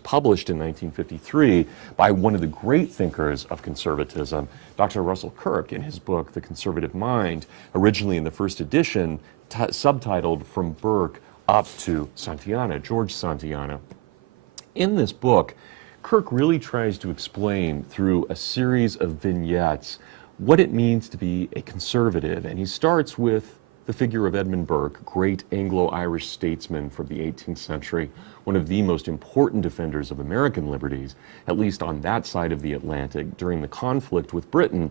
published in 1953 by one of the great thinkers of conservatism, Dr. Russell Kirk, in his book, The Conservative Mind, originally in the first edition, subtitled From Burke Up to Santayana, George Santayana. In this book, Kirk really tries to explain through a series of vignettes what it means to be a conservative, and he starts with the figure of Edmund Burke, great Anglo-Irish statesman from the 18th century, one of the most important defenders of American liberties, at least on that side of the Atlantic during the conflict with Britain,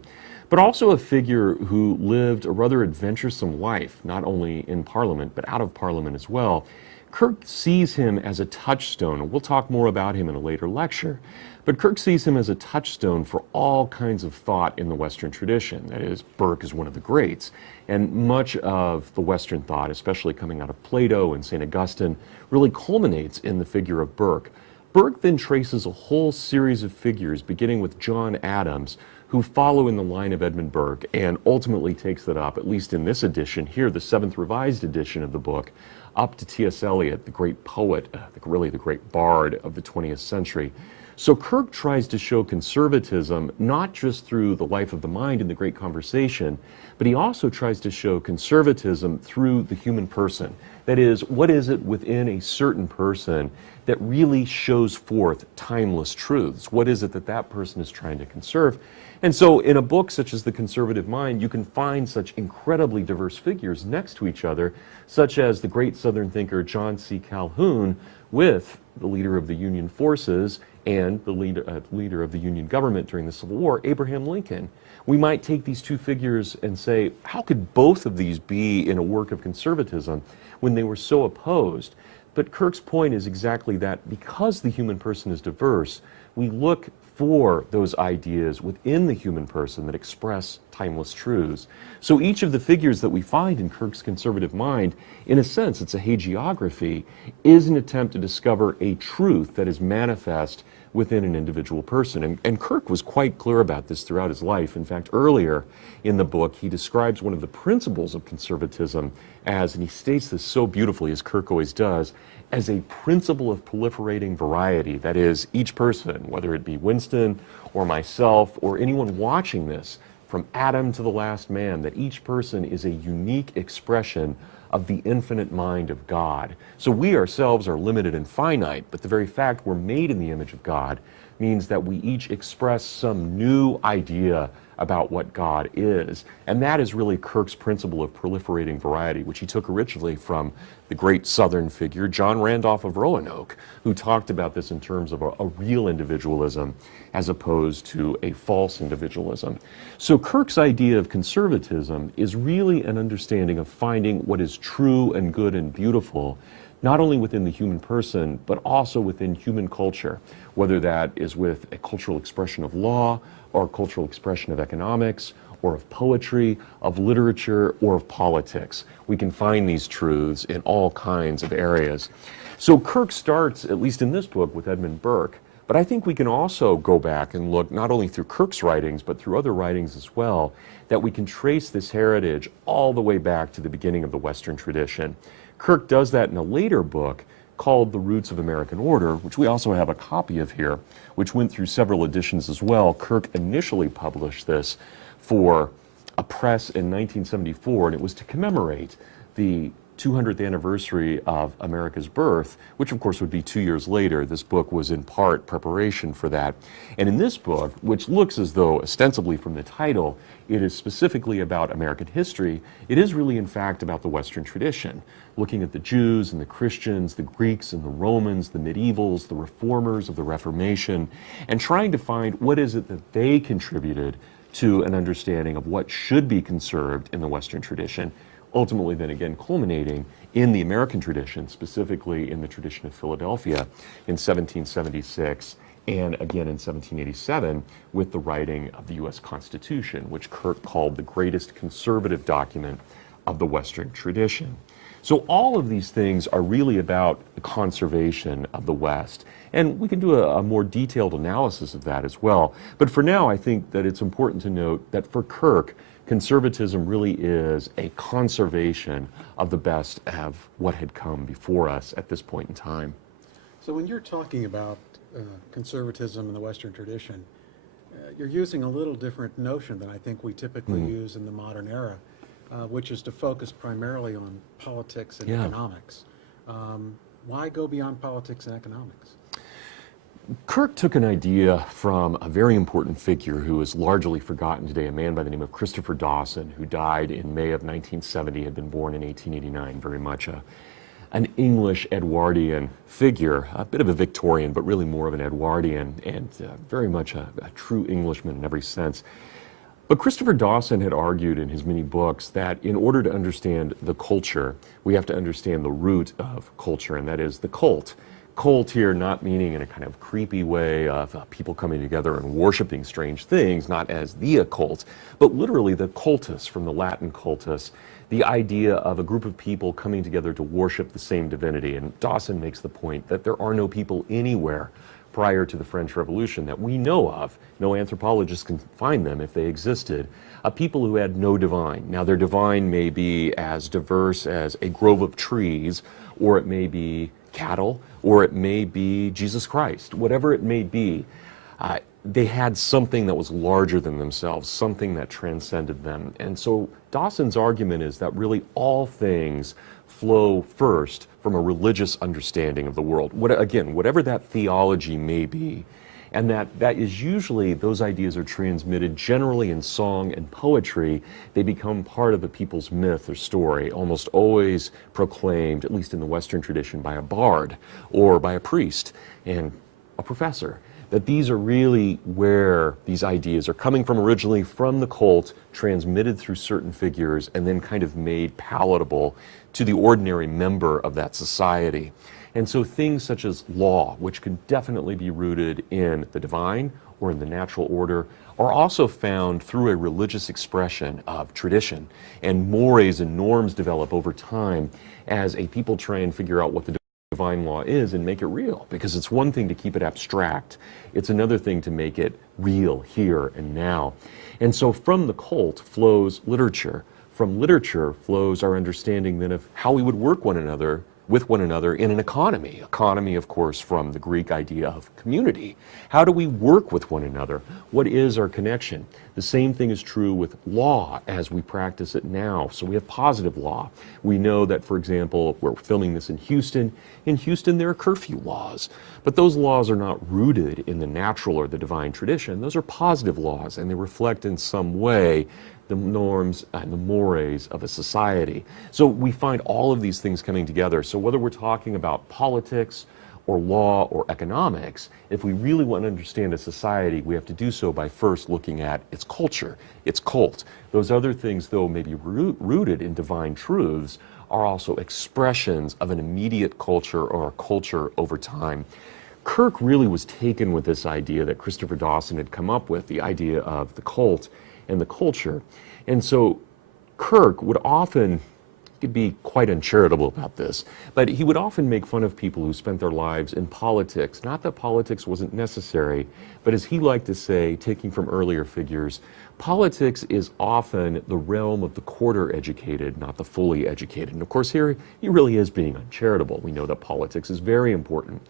but also a figure who lived a rather adventuresome life, not only in Parliament, but out of Parliament as well. Kirk sees him as a touchstone, and we'll talk more about him in a later lecture, but Kirk sees him as a touchstone for all kinds of thought in the Western tradition. That is, Burke is one of the greats, and much of the Western thought, especially coming out of Plato and St. Augustine, really culminates in the figure of Burke. Burke then traces a whole series of figures, beginning with John Adams, who follow in the line of Edmund Burke, and ultimately takes that up, at least in this edition here, the 7th revised edition of the book, up to T.S. Elliott, the great poet, really the great bard of the 20th century. So Kirk tries to show conservatism not just through the life of the mind and the great conversation, but he also tries to show conservatism through the human person. That is, what is it within a certain person that really shows forth timeless truths? What is it that that person is trying to conserve? And so in a book such as The Conservative Mind, you can find such incredibly diverse figures next to each other, such as the great Southern thinker John C. Calhoun with the leader of the Union forces and the leader of the Union government during the Civil War, Abraham Lincoln. We might take these two figures and say, how could both of these be in a work of conservatism when they were so opposed? But Kirk's point is exactly that because the human person is diverse, we look for those ideas within the human person that express timeless truths. So each of the figures that we find in Kirk's conservative mind, in a sense, it's a hagiography, is an attempt to discover a truth that is manifest within an individual person. And Kirk was quite clear about this throughout his life. In fact, earlier in the book, he describes one of the principles of conservatism as, and he states this so beautifully, as Kirk always does, as a principle of proliferating variety. That is, each person, whether it be Winston or myself or anyone watching this, from Adam to the last man, that each person is a unique expression of the infinite mind of God. So we ourselves are limited and finite, but the very fact we're made in the image of God means that we each express some new idea about what God is. And that is really Kirk's principle of proliferating variety, which he took originally from the great Southern figure, John Randolph of Roanoke, who talked about this in terms of a real individualism as opposed to a false individualism. So Kirk's idea of conservatism is really an understanding of finding what is true and good and beautiful, not only within the human person, but also within human culture, whether that is with a cultural expression of law, or a cultural expression of economics, or of poetry, of literature, or of politics. We can find these truths in all kinds of areas. So Kirk starts, at least in this book, with Edmund Burke, but I think we can also go back and look not only through Kirk's writings, but through other writings as well, that we can trace this heritage all the way back to the beginning of the Western tradition. Kirk does that in a later book called The Roots of American Order, which we also have a copy of here, which went through several editions as well. Kirk initially published this for a press in 1974, and it was to commemorate the 200th anniversary of America's birth, which of course would be 2 years later. This book was in part preparation for that. And in this book, which looks as though ostensibly from the title, it is specifically about American history, it is really in fact about the Western tradition, looking at the Jews and the Christians, the Greeks and the Romans, the medievals, the reformers of the Reformation, and trying to find what is it that they contributed to an understanding of what should be conserved in the Western tradition, ultimately then again culminating in the American tradition, specifically in the tradition of Philadelphia in 1776 and again in 1787 with the writing of the U.S. Constitution, which Kirk called the greatest conservative document of the Western tradition. So all of these things are really about the conservation of the West. And we can do a more detailed analysis of that as well. But for now, I think that it's important to note that for Kirk, conservatism really is a conservation of the best of what had come before us at this point in time. So when you're talking about conservatism in the Western tradition, you're using a little different notion than I think we typically use in the modern era, which is to focus primarily on politics and economics. Why go beyond politics and economics? Kirk took an idea from a very important figure who is largely forgotten today, a man by the name of Christopher Dawson, who died in May of 1970, had been born in 1889, very much an English Edwardian figure, a bit of a Victorian, but really more of an Edwardian, and very much a true Englishman in every sense. But Christopher Dawson had argued in his many books that in order to understand the culture, we have to understand the root of culture, and that is the cult. Cult here not meaning in a kind of creepy way of people coming together and worshiping strange things, not as the occult, but literally the cultus, from the Latin cultus, the idea of a group of people coming together to worship the same divinity. And Dawson makes the point that there are no people anywhere prior to the French Revolution that we know of, no anthropologist can find them if they existed, people who had no divine. Now their divine may be as diverse as a grove of trees, or it may be cattle, or it may be Jesus Christ. Whatever it may be, they had something that was larger than themselves, something that transcended them. And so Dawson's argument is that really all things flow first from a religious understanding of the world. Again, whatever that theology may be, and that is usually, those ideas are transmitted generally in song and poetry. They become part of a people's myth or story, almost always proclaimed, at least in the Western tradition, by a bard or by a priest and a professor. That these are really where these ideas are coming from, originally from the cult, transmitted through certain figures, and then kind of made palatable to the ordinary member of that society. And so things such as law, which can definitely be rooted in the divine or in the natural order, are also found through a religious expression of tradition. And mores and norms develop over time as a people try and figure out what the divine law is and make it real. Because it's one thing to keep it abstract, it's another thing to make it real here and now. And so from the cult flows literature. From literature flows our understanding then of how we would work with one another in an economy. Economy, of course, from the Greek idea of community. How do we work with one another? What is our connection? The same thing is true with law as we practice it now. So we have positive law. We know that, for example, we're filming this in Houston. In Houston, there are curfew laws. But those laws are not rooted in the natural or the divine tradition. Those are positive laws, and they reflect in some way the norms and the mores of a society. So we find all of these things coming together. So whether we're talking about politics or law or economics, if we really want to understand a society, we have to do so by first looking at its culture, its cult. Those other things, though maybe rooted in divine truths, are also expressions of an immediate culture or a culture over time. Kirk really was taken with this idea that Christopher Dawson had come up with, the idea of the cult and the culture. And so Kirk would often, could be quite uncharitable about this, but he would often make fun of people who spent their lives in politics. Not that politics wasn't necessary, but as he liked to say, taking from earlier figures, politics is often the realm of the quarter educated, not the fully educated. And of course here, he really is being uncharitable. We know that politics is very important.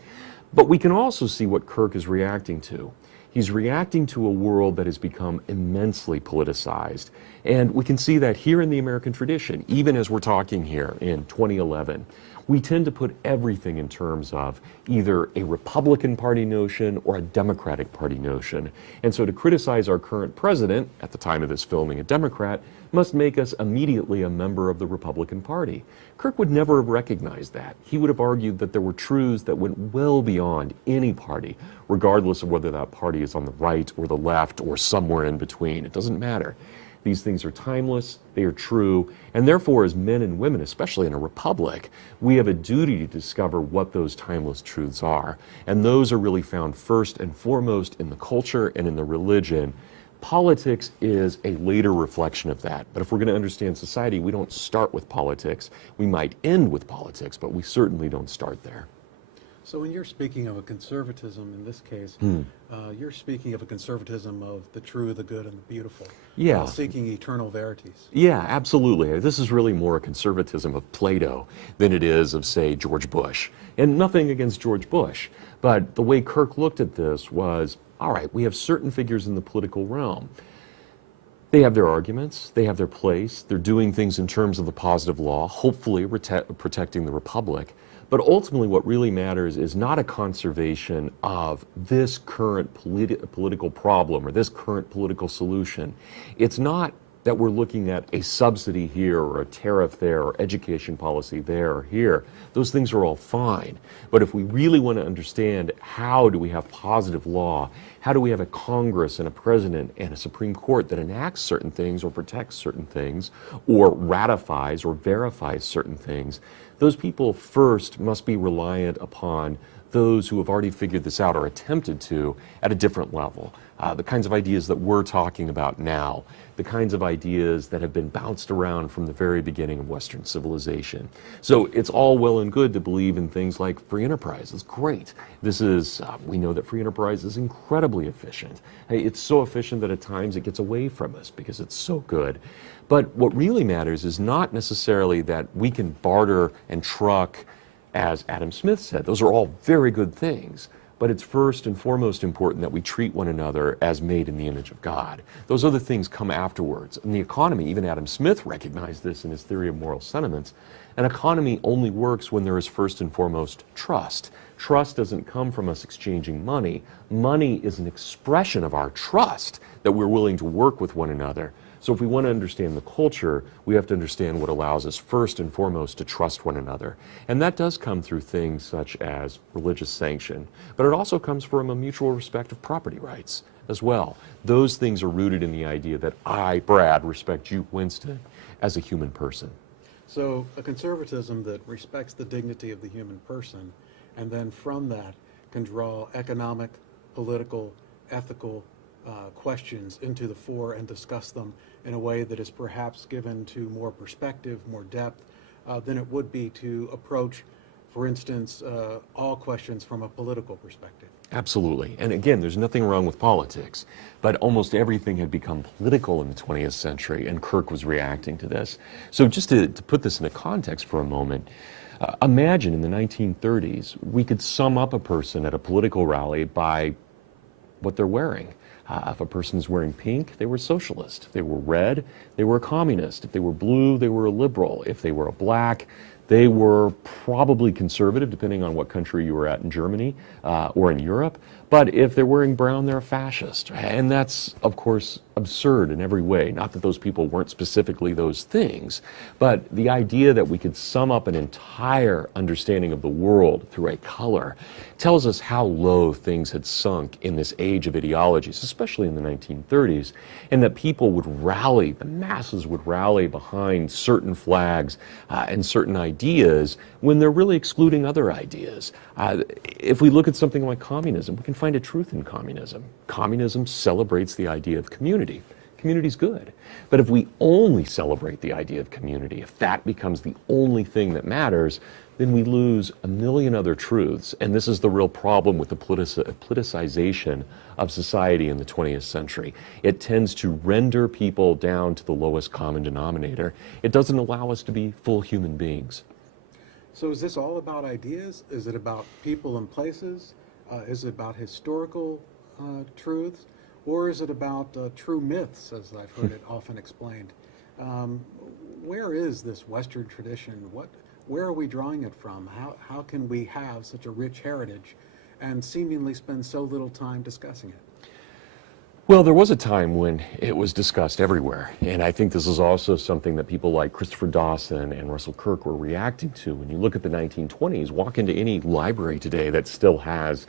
But we can also see what Kirk is reacting to. He's reacting to a world that has become immensely politicized. And we can see that here in the American tradition, even as we're talking here in 2011. We tend to put everything in terms of either a Republican Party notion or a Democratic Party notion. And so to criticize our current president, at the time of this filming a Democrat, must make us immediately a member of the Republican Party. Kirk would never have recognized that. He would have argued that there were truths that went well beyond any party, regardless of whether that party is on the right or the left or somewhere in between. It doesn't matter. These things are timeless, they are true, and therefore as men and women, especially in a republic, we have a duty to discover what those timeless truths are. And those are really found first and foremost in the culture and in the religion. Politics is a later reflection of that. But if we're going to understand society, we don't start with politics. We might end with politics, but we certainly don't start there. So when you're speaking of a conservatism in this case, you're speaking of a conservatism of the true, the good, and the beautiful, Yeah. while seeking eternal verities. Yeah, absolutely. This is really more a conservatism of Plato than it is of, say, George Bush. And nothing against George Bush, but the way Kirk looked at this was, all right, we have certain figures in the political realm. They have their arguments, they have their place, they're doing things in terms of the positive law, hopefully protecting the republic. But ultimately what really matters is not a conservation of this current political problem or this current political solution. It's not that we're looking at a subsidy here or a tariff there or education policy there or here. Those things are all fine. But if we really want to understand how do we have positive law, how do we have a Congress and a president and a Supreme Court that enacts certain things or protects certain things or ratifies or verifies certain things, those people first must be reliant upon those who have already figured this out or attempted to at a different level. The kinds of ideas that we're talking about now, the kinds of ideas that have been bounced around from the very beginning of Western civilization. So it's all well and good to believe in things like free enterprise. It's great. We know that free enterprise is incredibly efficient. It's so efficient that at times it gets away from us because it's so good. But what really matters is not necessarily that we can barter and truck, as Adam Smith said. Those are all very good things. But it's first and foremost important that we treat one another as made in the image of God. Those other things come afterwards. In the economy, even Adam Smith recognized this in his theory of moral sentiments. An economy only works when there is first and foremost trust. Trust doesn't come from us exchanging money. Money is an expression of our trust that we're willing to work with one another. So if we want to understand the culture, we have to understand what allows us first and foremost to trust one another. And that does come through things such as religious sanction, but it also comes from a mutual respect of property rights as well. Those things are rooted in the idea that I, Brad, respect you, Winston, as a human person. So a conservatism that respects the dignity of the human person, and then from that can draw economic, political, ethical questions into the fore and discuss them in a way that is perhaps given to more perspective, more depth, than it would be to approach, for instance, all questions from a political perspective. Absolutely. And again, there's nothing wrong with politics, but almost everything had become political in the 20th century, and Kirk was reacting to this. So just to put this into context for a moment, imagine in the 1930s, we could sum up a person at a political rally by what they're wearing. If a person's wearing pink, they were socialist. If they were red, they were a communist. If they were blue, they were a liberal. If they were a black, they were probably conservative, depending on what country you were at in Germany or in Europe. But if they're wearing brown, they're a fascist. And that's, of course, absurd in every way. Not that those people weren't specifically those things, but the idea that we could sum up an entire understanding of the world through a color tells us how low things had sunk in this age of ideologies, especially in the 1930s, and that people would rally, the masses would rally behind certain flags and certain ideas when they're really excluding other ideas. If we look at something like communism, we can find a truth in communism. Communism celebrates the idea of community. Community's good. But if we only celebrate the idea of community, if that becomes the only thing that matters, then we lose a million other truths. And this is the real problem with the politicization of society in the 20th century. It tends to render people down to the lowest common denominator. It doesn't allow us to be full human beings. So is this all about ideas? Is it about people and places? Is it about historical truths? Or is it about true myths, as I've heard it often explained? Where is this Western tradition? Where are we drawing it from? How can we have such a rich heritage and seemingly spend so little time discussing it? Well, there was a time when it was discussed everywhere, and I think this is also something that people like Christopher Dawson and Russell Kirk were reacting to. When you look at the 1920s, walk into any library today that still has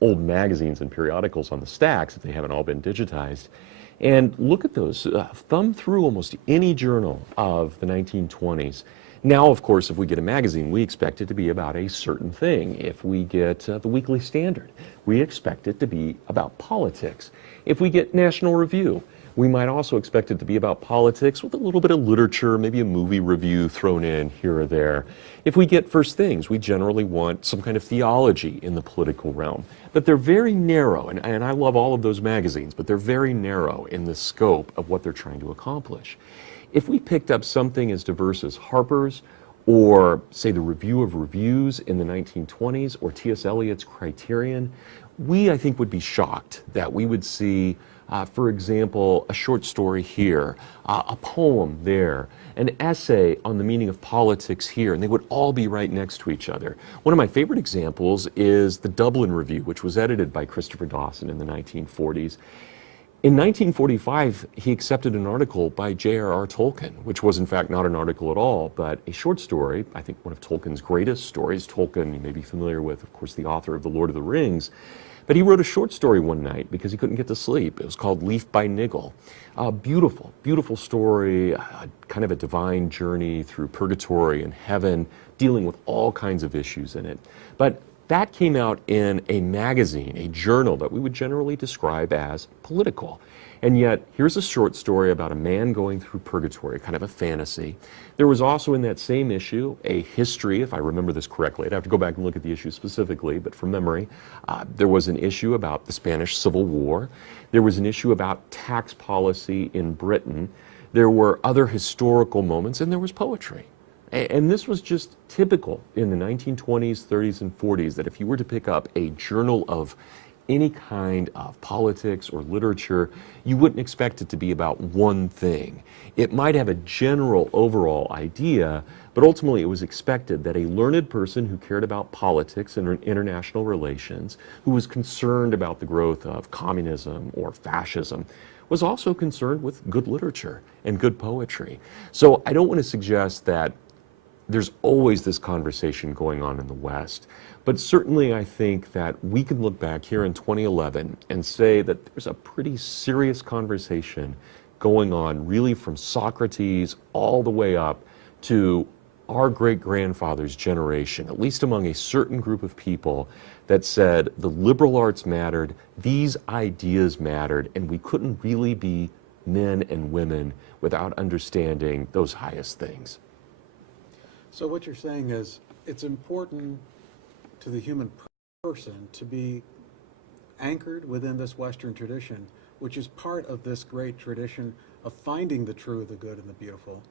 old magazines and periodicals on the stacks, if they haven't all been digitized, and look at those. Thumb through almost any journal of the 1920s. Now, of course, if we get a magazine, we expect it to be about a certain thing. If we get the Weekly Standard, we expect it to be about politics. If we get National Review, We might also expect it to be about politics with a little bit of literature, maybe a movie review thrown in here or there. If we get First Things, we generally want some kind of theology in the political realm. But they're very narrow, and I love all of those magazines, but they're very narrow in the scope of what they're trying to accomplish. If we picked up something as diverse as Harper's, or say the Review of Reviews in the 1920s, or T.S. Eliot's Criterion, we, I think, would be shocked that we would see, for example, a short story here, a poem there, an essay on the meaning of politics here, and they would all be right next to each other. One of my favorite examples is the Dublin Review, which was edited by Christopher Dawson in the 1940s. In 1945, he accepted an article by J.R.R. Tolkien, which was in fact not an article at all, but a short story, I think one of Tolkien's greatest stories. Tolkien, you may be familiar with, of course, the author of The Lord of the Rings. But he wrote a short story one night because he couldn't get to sleep. It was called Leaf by Niggle. Beautiful, beautiful story, kind of a divine journey through purgatory and heaven, dealing with all kinds of issues in it. But that came out in a magazine, a journal that we would generally describe as political. And yet, here's a short story about a man going through purgatory, kind of a fantasy. There was also in that same issue a history, if I remember this correctly. I'd have to go back and look at the issue specifically, but from memory, there was an issue about the Spanish Civil War. There was an issue about tax policy in Britain. There were other historical moments, and there was poetry. And this was just typical in the 1920s, 30s, and 40s, that if you were to pick up a journal of any kind of politics or literature, you wouldn't expect it to be about one thing. It might have a general overall idea, but ultimately it was expected that a learned person who cared about politics and international relations, who was concerned about the growth of communism or fascism, was also concerned with good literature and good poetry. So I don't want to suggest that there's always this conversation going on in the West. But certainly I think that we can look back here in 2011 and say that there's a pretty serious conversation going on really from Socrates all the way up to our great-grandfather's generation, at least among a certain group of people that said the liberal arts mattered, these ideas mattered, and we couldn't really be men and women without understanding those highest things. So what you're saying is it's important to the human person to be anchored within this Western tradition, which is part of this great tradition of finding the true, the good, and the beautiful.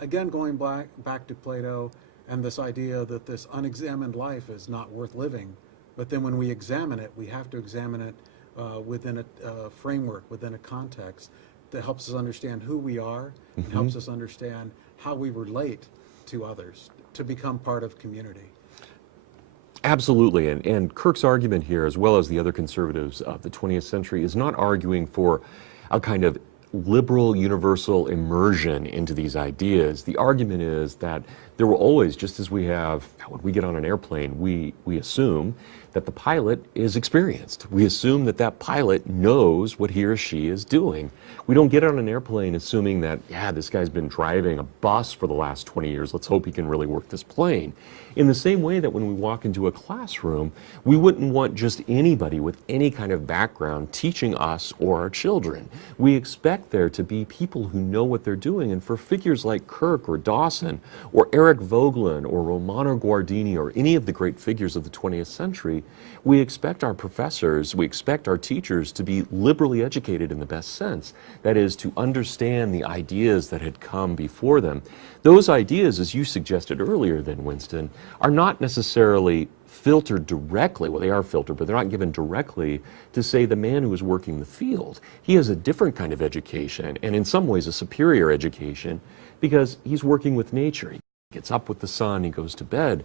Again, going back to Plato and this idea that this unexamined life is not worth living, but then when we examine it, we have to examine it within a framework, within a context that helps us understand who we are and helps us understand how we relate to others, to become part of community. Absolutely, and Kirk's argument here, as well as the other conservatives of the 20th century, is not arguing for a kind of liberal universal immersion into these ideas. The argument is that there will always, just as we have, when we get on an airplane, we assume that the pilot is experienced. We assume that that pilot knows what he or she is doing. We don't get on an airplane assuming that, yeah, this guy's been driving a bus for the last 20 years. Let's hope he can really work this plane. In the same way that when we walk into a classroom, we wouldn't want just anybody with any kind of background teaching us or our children. We expect there to be people who know what they're doing. And for figures like Kirk or Dawson or Eric Voegelin or Romano Guardini or any of the great figures of the 20th century, we expect our professors, we expect our teachers to be liberally educated in the best sense. That is, to understand the ideas that had come before them. Those ideas, as you suggested earlier then, Winston, are not necessarily filtered directly. Well, they are filtered, but they're not given directly to, say, the man who is working the field. He has a different kind of education, and in some ways a superior education, because he's working with nature. He gets up with the sun, he goes to bed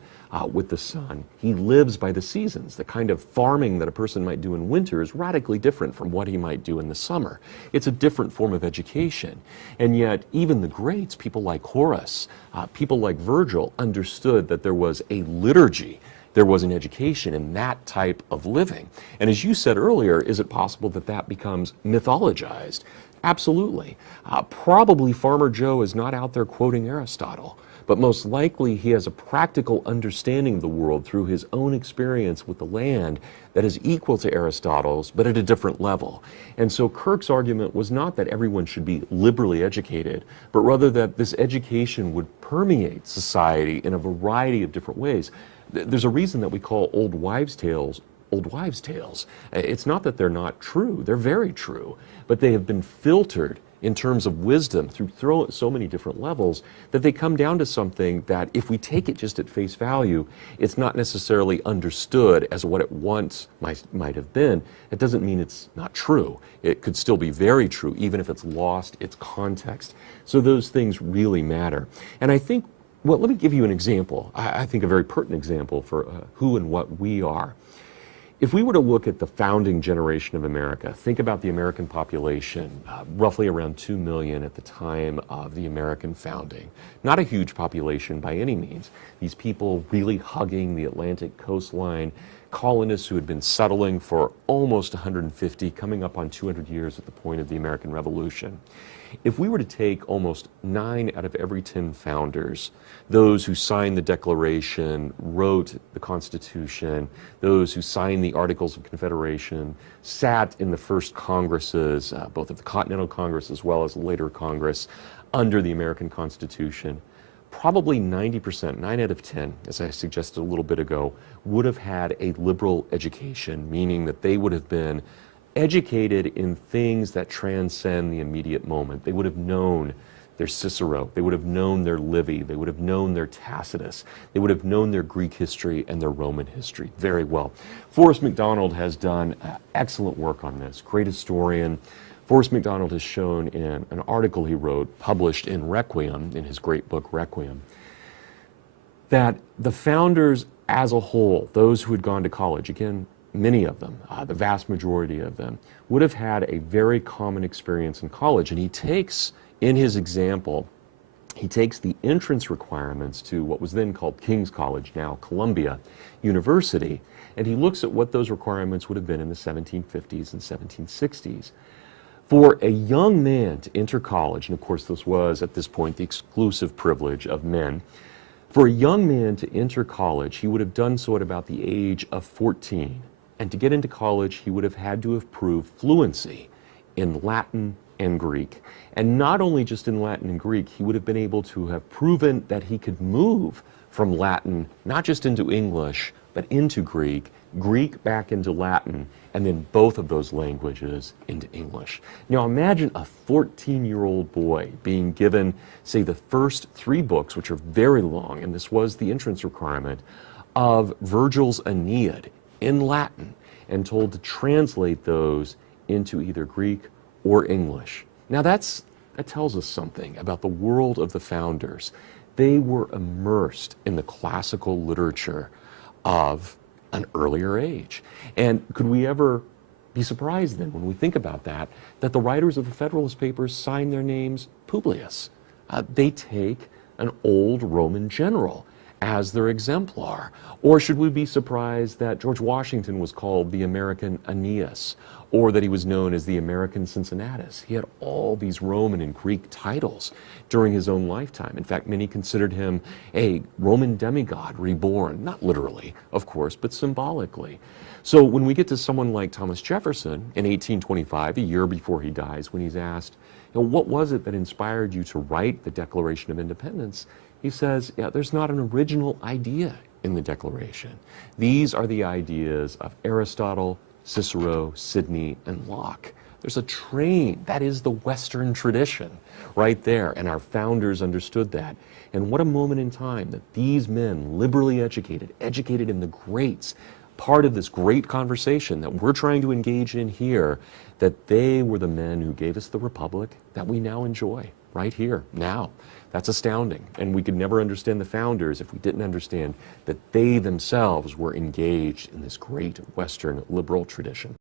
with the sun. He lives by the seasons. The kind of farming that a person might do in winter is radically different from what he might do in the summer. It's a different form of education. And yet, even the greats, people like Horace, people like Virgil, understood that there was a liturgy, there was an education in that type of living. And as you said earlier, is it possible that that becomes mythologized? Absolutely. Probably Farmer Joe is not out there quoting Aristotle, but most likely he has a practical understanding of the world through his own experience with the land that is equal to Aristotle's, but at a different level. And so Kirk's argument was not that everyone should be liberally educated, but rather that this education would permeate society in a variety of different ways. There's a reason that we call old wives' tales old wives' tales. It's not that they're not true, they're very true, but they have been filtered in terms of wisdom through so many different levels that they come down to something that if we take it just at face value, it's not necessarily understood as what it once might have been. It doesn't mean it's not true. It could still be very true, even if it's lost its context. So those things really matter. And I think, well, let me give you an example. I think a very pertinent example for who and what we are. If we were to look at the founding generation of America, think about the American population, roughly around 2 million at the time of the American founding. Not a huge population by any means. These people really hugging the Atlantic coastline, colonists who had been settling for almost 150, coming up on 200 years at the point of the American Revolution. If we were to take almost 9 out of every 10 founders, those who signed the Declaration, wrote the Constitution, those who signed the Articles of Confederation, sat in the first Congresses, both of the Continental Congress as well as the later Congress, under the American Constitution, probably 90%, 9 out of 10, as I suggested a little bit ago, would have had a liberal education, meaning that they would have been educated in things that transcend the immediate moment. They would have known their Cicero, they would have known their Livy, they would have known their Tacitus, they would have known their Greek history and their Roman history very well. Forrest McDonald has done excellent work on this, great historian. Forrest McDonald has shown in an article he wrote, published in Requiem, in his great book Requiem, that the founders as a whole, those who had gone to college, again, many of them, the vast majority of them, would have had a very common experience in college. And he takes, in his example, he takes the entrance requirements to what was then called King's College, now Columbia University, and he looks at what those requirements would have been in the 1750s and 1760s. For a young man to enter college, and of course this was at this point the exclusive privilege of men, for a young man to enter college, he would have done so at about the age of 14. And to get into college, he would have had to have proved fluency in Latin and Greek. And not only just in Latin and Greek, he would have been able to have proven that he could move from Latin, not just into English, but into Greek, Greek back into Latin, and then both of those languages into English. Now imagine a 14-year-old boy being given, say, the first 3 books, which are very long, and this was the entrance requirement, of Virgil's Aeneid in Latin, and told to translate those into either Greek or English. Now that tells us something about the world of the founders. They were immersed in the classical literature of an earlier age. And could we ever be surprised then, when we think about that the writers of the Federalist Papers sign their names Publius? They take an old Roman general as their exemplar. Or should we be surprised that George Washington was called the American Aeneas, or that he was known as the American Cincinnatus? He had all these Roman and Greek titles during his own lifetime. In fact, many considered him a Roman demigod reborn, not literally, of course, but symbolically. So when we get to someone like Thomas Jefferson in 1825, a year before he dies, when he's asked, what was it that inspired you to write the Declaration of Independence? He says, there's not an original idea in the Declaration. These are the ideas of Aristotle, Cicero, Sidney, and Locke. There's a train. That is the Western tradition right there, and our founders understood that. And what a moment in time that these men, liberally educated in the greats, part of this great conversation that we're trying to engage in here, that they were the men who gave us the republic that we now enjoy right here, now. That's astounding. And we could never understand the founders if we didn't understand that they themselves were engaged in this great Western liberal tradition.